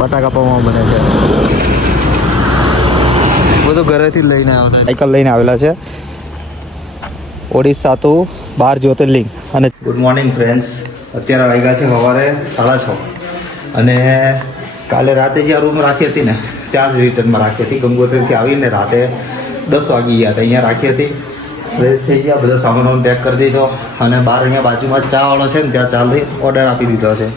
બટાકા પૌવા બને છે, બધું ઘરેથી લઈને આવતા, સાયકલ લઈને આવેલા છે. ઓડિશા તો 12 જ્યોતિર્લિંગ. અને ગુડ મોર્નિંગ ફ્રેન્ડ્સ, અત્યારે વાગ્યા છે સવારે 6:30 અને કાલે રાતે જે રૂમ રાખી હતી ને ત્યાં જ રિટર્નમાં રાખી હતી. ગંગોત્રીથી આવીને રાતે 10 વાગી ગયા હતા. અહીંયા રાખી હતી, ફ્રેશ થઈ ગયા, બધો સામાન પેક કરી દીધો અને બહાર અહીંયા બાજુમાં ચાવાળો છે ને ત્યાં ચાલથી ઓર્ડર આપી દીધો છે.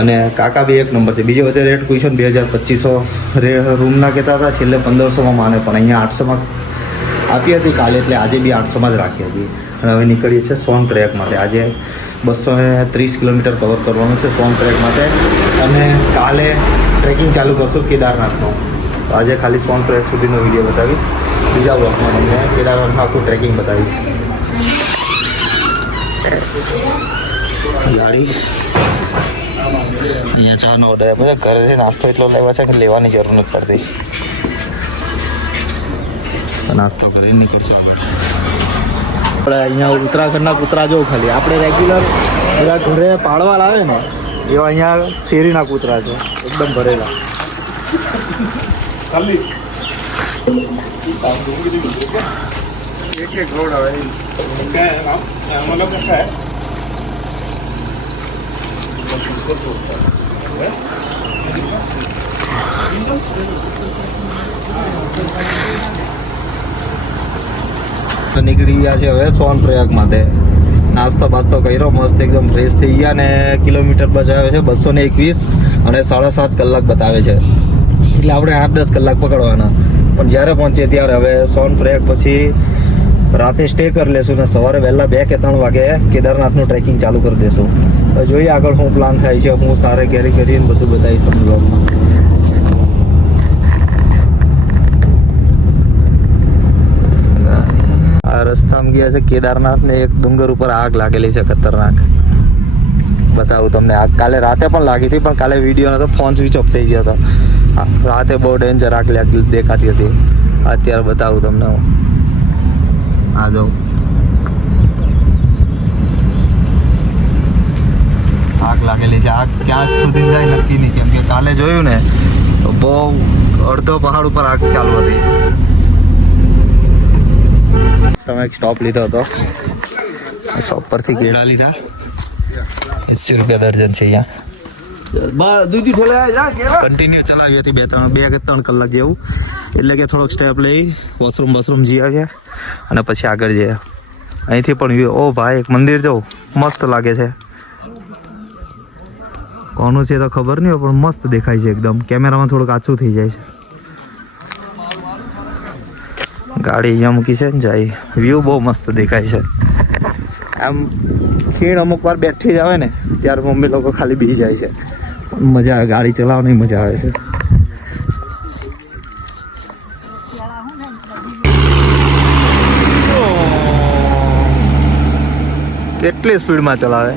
અને કાકા બી એક નંબર છે. બીજે બધે રેટ પૂછ્યો ને 2200-2500 રૂમના કહેતા હતા, છેલ્લે 1500માં માને, પણ અહીંયા 800માં આપી હતી કાલે, એટલે આજે બી 800માં જ રાખી હતી. અને હવે નીકળીએ છીએ સોન ટ્રેક માટે. આજે 230 કિલોમીટર કવર કરવાનું છે સોન ટ્રેક માટે, અને કાલે ટ્રેકિંગ ચાલુ કરશું કેદારનાથનો. તો આજે ખાલી સોન ટ્રેક સુધીનો વિડીયો બતાવીશ, બીજા બ્લોગમાં તમને કેદારનાથનું આખું ટ્રેકિંગ બતાવીશ. ગાડી અહીંયા ચાનો ઓર્ડર બધા ઘરેથી નાસ્તો એટલો લેવા છે કે લેવાની જરૂર નથી પડતી. નાસ્તો કરીને નીકળશું. આપણે અહીંયા ઉત્તરાખંડના કૂતરા જોઉં ખાલી, આપણે રેગ્યુલર બધા ઘરે પાળવા લાવે ને એવા અહીંયા શેરીના કૂતરા છે, એકદમ ભરેલા. નીકળી ગયા છે હવે સોન પ્રયાગ માટે. નાસ્તો બાસ્તો કર્યો, મસ્ત એકદમ ફ્રેશ થઈ ગયા. ને કિલોમીટર બચાવે છે 221 અને 7.5 કલાક બતાવે છે, એટલે આપણે 8-10 કલાક પકડવાના. પણ જ્યારે પહોંચીએ ત્યારે હવે સોન પ્રયાગ પછી રાતે સ્ટે કરી લેશું ને સવારે વહેલા 2 કે 3 વાગે કેદારનાથનું ટ્રેકિંગ ચાલુ કરી દઈશું. જોઈએ આગળ શું પ્લાન થાય છે, હું સારે કેરી કરીને બધું બતાવીશ તમને બ્લોગમાં. આ રસ્તામાં ગયા છે કેદારનાથ ને એક ડુંગર ઉપર આગ લાગેલી છે ખતરનાક. બતાવું તમને. આગ કાલે રાતે પણ લાગી હતી, પણ કાલે વિડીયો નતો, ફોન સ્વિચ ઓફ થઈ ગયો હતો. રાતે બહુ ડેન્જર આગ દેખાતી હતી. અત્યારે બતાવું તમને હું. આ જો આગ લાગેલી છે. આગ ક્યાં સુધી જાય નક્કી નહીં, કેમ કે કાલે જોયું ને તો બહુ અડધો પહાડ ઉપર આગ ચાલુ હતી. તમે એક સ્ટોપ લીધો હતો, શોપ પરથી કેળા લીધા. 80 રૂપિયા દર્જન છે અહીંયા. કન્ટિન્યુ ચલાવી હતી 2 કે 3 કલાક જેવું, એટલે કે થોડોક સ્ટેપ લઈ વોશરૂમ જી આવ્યા અને પછી આગળ જઈએ. અહીંથી પણ ઓ ભાઈ એક મંદિર જવું મસ્ત લાગે છે. કોનું છે તો ખબર નહીં, પણ મસ્ત દેખાય છે એકદમ. કેમેરામાં થોડુંક આછું થઈ જાય છે. ગાડી અહીંયા મૂકી છે ને જાય, વ્યૂ બહુ મસ્ત દેખાય છે. આમ ખીણ અમુક વાર બેઠી જ આવે ને ત્યારે મમ્મી લોકો ખાલી બેસી જાય છે. મજા આવે, ગાડી ચલાવવાની મજા આવે છે. કેટલી સ્પીડમાં ચલાવે.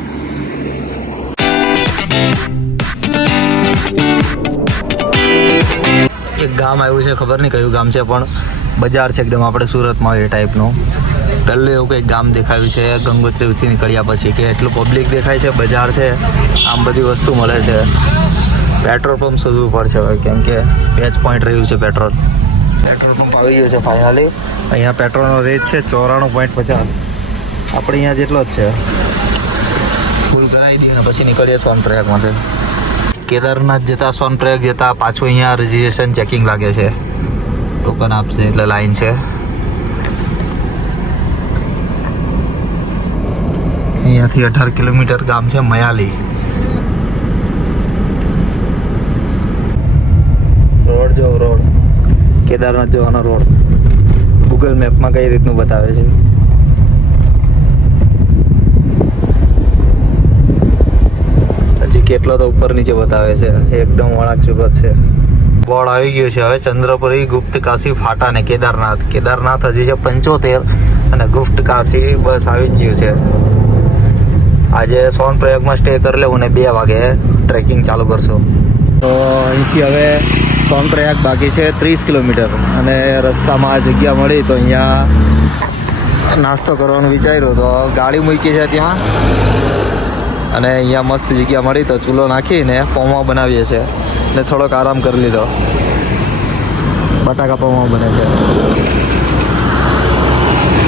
એક ગામ આવ્યું છે, ખબર નહીં કયું ગામ છે, પણ બજાર છે એકદમ આપણે સુરતમાં એ ટાઈપનું. પહેલું એવું કંઈક ગામ દેખાયું છે ગંગોત્રીથી નીકળ્યા પછી, કે એટલું પબ્લિક દેખાય છે, બજાર છે, આમ બધી વસ્તુ મળે છે. પેટ્રોલ પંપ શોધવું પડશે હવે, કેમ કે 2 પોઈન્ટ રહ્યું છે પેટ્રોલ પંપ આવી ગયો છે ફાઇનલી. અહીંયા પેટ્રોલનો રેટ છે 94.50. આપણે અહીંયા જેટલો જ છે. ફૂલ કરાવી દઈએ પછી નીકળીએ સોનપ્રયાગમાંથી. કેદારનાથ જતા સોનપ્રયાગ જતા પાછું અહીંયા રજીસ્ટ્રેશન ચેકિંગ લાગે છે, ટોકન આપશે એટલે લાઈન છે. અહીંયાથી 18 કિલોમીટર ગામ છે મયાલી. રોડ જો રોડ, કેદારનાથ જવાનો રોડ ગૂગલ મેપમાં કઈ રીતનું બતાવે છે. હજી કેટલો તો ઉપર નીચે બતાવે છે, એકદમ વળાંકચુકત છે. બોર્ડ આવી ગયું છે હવે, ચંદ્રપુરી ગુપ્ત કાશી ફાટા ને કેદારનાથ. કેદારનાથ હજી છે 75 અને ગુપ્ત કાશી બસ આવી જ ગયું છે. આજે સોનપ્રયાગમાં સ્ટે કરી લેવું ને 2 વાગે ટ્રેકિંગ ચાલુ કરશો. તો અહીંથી હવે સોનપ્રયાગ બાકી છે 30 કિલોમીટર, અને રસ્તામાં જગ્યા મળી તો અહીંયા નાસ્તો કરવાનું વિચાર્યું તો ગાડી મૂકી છે ત્યાં. અને અહીંયા મસ્ત જગ્યા મળી તો ચૂલો નાખીને પૌવા બનાવીએ છીએ ને થોડોક આરામ કરી લીધો. બટાકા પૌવા બને છે,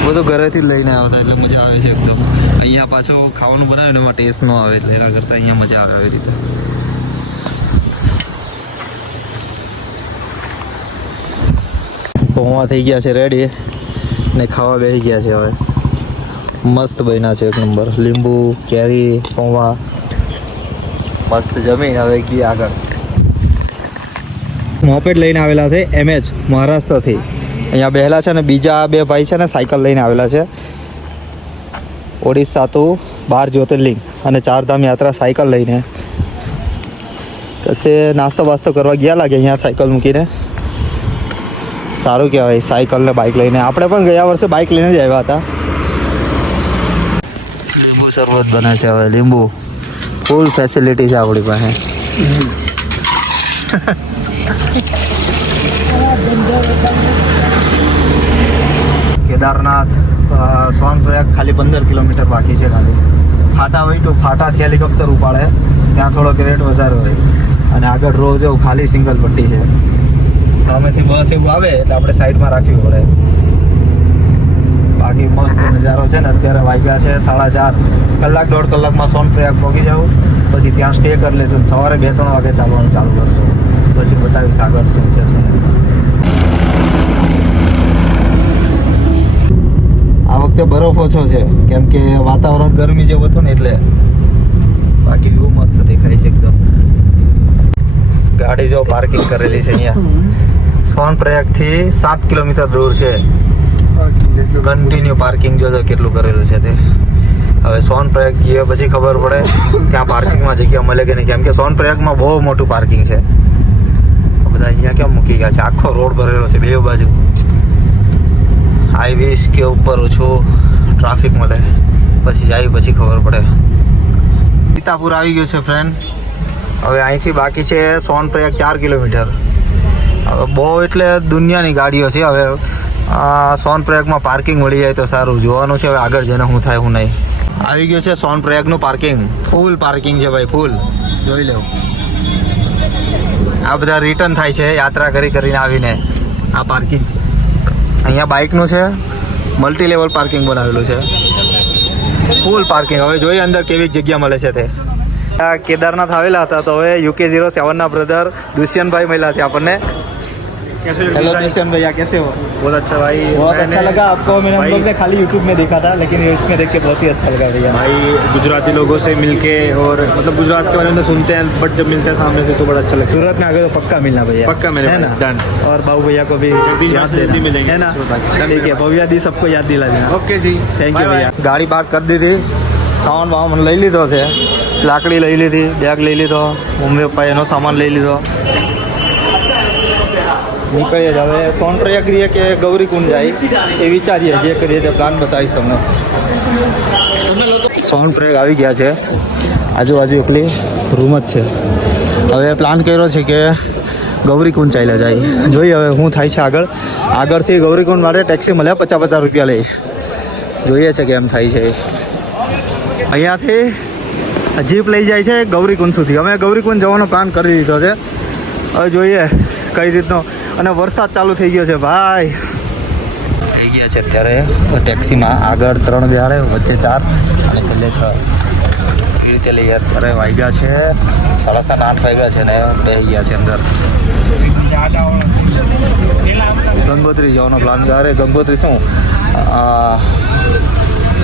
બધું ઘરેથી જ લઈને આવતા એટલે મજા આવે છે એકદમ. અહીંયા પાછો ખાવાનું બનાવે ને એમાં ટેસ્ટ ન આવે એટલે એના કરતાં અહીંયા મજા આવે એવી રીતે. પૌવા થઈ ગયા છે રેડી ને ખાવા બેસી ગયા છે. હવે મસ્ત બન્યા છે એક નંબર. લીંબુ કેરી પૌવા મસ્ત જમીન હવે ગયા આગળ. મોપેડ લઈને આવેલા છે MH મહારાષ્ટ્રથી. અહીંયા બેહેલા છે ને બીજા બે ભાઈ છે ને સાયકલ લઈને આવેલા છે. ઓડિશા તો 12 જ્યોતિર્લિંગ અને 4 ધામ યાત્રા સાયકલ લઈને કશે નાસ્તો બાસ્તો કરવા ગયા લાગે અહીંયા સાયકલ મૂકીને. સારું કહેવાય સાયકલ ને બાઇક લઈને. આપણે પણ ગયા વર્ષે બાઇક લઈને જ આવ્યા હતા. લીંબુ શરબત બને છે હવે. લીંબુ ફૂલ ફેસિલિટી છે આપણી પાસે. કેદારનાથ સોનપ્રયાગ ખાલી 15 કિલોમીટર બાકી છે. ખાલી ફાટા હોય તો ફાટાથી હેલિકોપ્ટર ઉપાડે, ત્યાં થોડોક રેટ વધારે હોય. અને આગળ રોજ એવું ખાલી સિંગલ પટ્ટી છે. સામેથી બસ એવું આવે એટલે આપણે સાઈડમાં રાખવી પડે. બાકી મસ્ત નજારો છે ને. અત્યારે વાગ્યા છે 4:30. કલાક 1.5 કલાકમાં સોનપ્રયાગ પહોંચી જાઉં. પછી ત્યાં સ્ટે કરી લેશું. સવારે 2-3 વાગે ચાલવાનું ચાલુ કરશું. પછી બતાવીશ આગળ શું છે શું. આ વખતે બરફ ઓછો છે કેમ કે વાતાવરણ ગરમી જેવું હતું ને એટલે. બાકી બહુ મસ્ત દેખાય છે એકદમ. ગાડી જો પાર્કિંગ કરેલી છે અહીંયા. સોનપ્રયાગથી 7 કિલોમીટર દૂર છે. કન્ટિન્યુ પાર્કિંગ જોજો કેટલું કરેલું છે તે. હવે સોનપ્રયાગ ગયો પછી ખબર પડે ત્યાં પાર્કિંગમાં જગ્યા મળે કે નહીં. કેમ કે સોનપ્રયાગમાં બહુ મોટું પાર્કિંગ છે. બધા અહીંયા કેમ મૂકી ગયા છે? આખો રોડ ભરેલો છે બે બાજુ. હાઈવેસ કે ઉપર ઓછો ટ્રાફિક મળે. પછી જાય પછી ખબર પડે. સીતાપુર આવી ગયું છે ફ્રેન્ડ. હવે અહીંથી બાકી છે સોનપ્રયાગ 4 કિલોમીટર. હવે બહુ એટલે દુનિયાની ગાડીઓ છે. હવે સોનપ્રયાગમાં પાર્કિંગ મળી જાય તો સારું. જોવાનું છે હવે આગળ જઈને શું થાય શું નહીં. આવી ગયું છે સોનપ્રયાગનું પાર્કિંગ. ફૂલ પાર્કિંગ છે ભાઈ, ફૂલ. જોઈ લો. આ બધા રિટર્ન થાય છે યાત્રા કરીને આવીને. આ પાર્કિંગ અહીંયા બાઇકનું છે. મલ્ટી લેવલ પાર્કિંગ બનાવેલું છે. ફૂલ પાર્કિંગ. હવે જોઈએ અંદર કેવી જગ્યા મળે છે તે. કેદારનાથ આવેલા હતા તો હવે UK07ના બ્રધર દુષ્યંતભાઈ મળ્યા છે આપણને. हेलो दुष्यंत भैया, कैसे हो? बहुत अच्छा भाई। बहुत अच्छा लगा आपको। मैंने हम लोग ने खाली YouTube में देखा था लेकिन इसमें देख के बहुत ही अच्छा लगा भैया। भाई गुजराती लोगों से मिलके और मतलब गुजरात के बारे में सुनते हैं बट जब मिलते हैं सामने से तो बड़ा अच्छा लगता है। सूरत में आ गए तो पक्का मिलना भैया, पक्का मेरे है ना? डन। और बाबू भैया को भी जल्दी मिलेंगे, है ना? ठीक है भैया दी, सबको याद दिला देना। ओके जी, थैंक यू भैया। गाड़ी पार्क कर दी थी, सामान वामान લઈ લીધો છે, લાકડી લઈ લીધી, બેગ લઈ લીધો, મમ્મી પપ્પા એનો સામાન લઈ લીધો, નીકળીએ જ. હવે સોનપ્રયાગ રહીએ કે ગૌરીકુંડ જાય એ વિચારીએ, જે કરીએ તે પ્લાન બતાવીશ તમને. સોનપ્રયાગ આવી ગયા છે, આજુબાજુ એકલી રૂમ જ છે. હવે પ્લાન કર્યો છે કે ગૌરીકુંડ ચાલ્યા જાય. જોઈએ હવે શું થાય છે આગળ. આગળથી ગૌરીકુંડ માટે ટેક્સી મળે 50 રૂપિયા લઈ. જોઈએ છે કેમ થાય છે. અહીંયાથી જીપ લઈ જાય છે ગૌરીકુંડ સુધી. અમે ગૌરીકુંડ જવાનો પ્લાન કરી દીધો છે. હવે જોઈએ કઈ રીતનો. અને વરસાદ ચાલુ થઈ ગયો છે ભાઈ. થઈ ગયા છે અત્યારે ટેક્સીમાં. આગળ 3 બેહાડે, વચ્ચે 4 અને છેલ્લે 6. એવી રીતે લઈએ. અત્યારે વાગ્યા છે 7:30 8 વાગ્યા છે ને બેસી ગયા છે અંદર. ગંગોત્રી જવાનો પ્લાન. અરે ગંગોત્રી શું,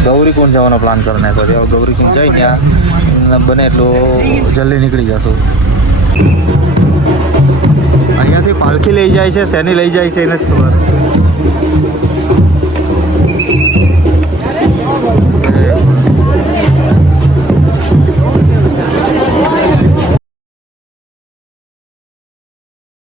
ગૌરીકુંડ જવાનો પ્લાન કરી નાખ્યો છે. હવે ગૌરીકુંડ જઈ ત્યાં બને એટલું જલ્દી નીકળી જશું. અહીંયાથી પાલખી લઈ જાય છે, શેની લઈ જાય છે એ નથી ખબર.